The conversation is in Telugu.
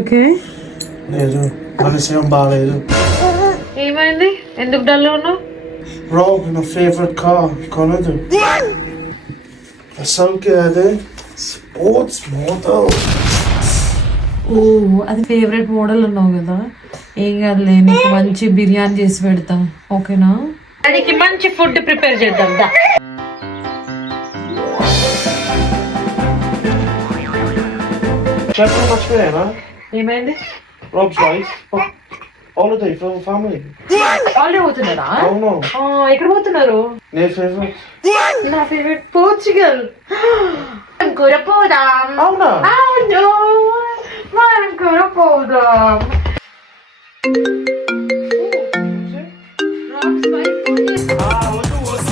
ఓకే లేదు. మనసేం బాగాలేదు ఏమైంది? ఎందుకు డల్ ఉన్నావు? Rob, నా ఫేవరెట్ కార్ కొనదు అసలుకి అదే స్పోర్ట్స్ మోటార్ ఓ అది ఫేవరెట్ మోడల్ ఉన్నావు కదా. ఏం కాదులే నీకు మంచి బిర్యానీ చేసి పెడతాం. ఓకేనా అడికి మంచి ఫుడ్ ప్రిపేర్ చేద్దాం. దా. చెప్పడం మర్చిపోయానా ఏమైంది రోబ్స్ వాయిస్ ఆల్రెడీ ఫ్రమ్ ఫ్యామిలీ ఆల్రెడీ పోతున్నారా అవును ఎక్కడ పోతున్నారు. నేను ఫేవరెట్ నా ఫేవరెట్ పోర్చుగల్ కూర పోదాం అవునా. అవును మనం కూర పోదాం Ah, what was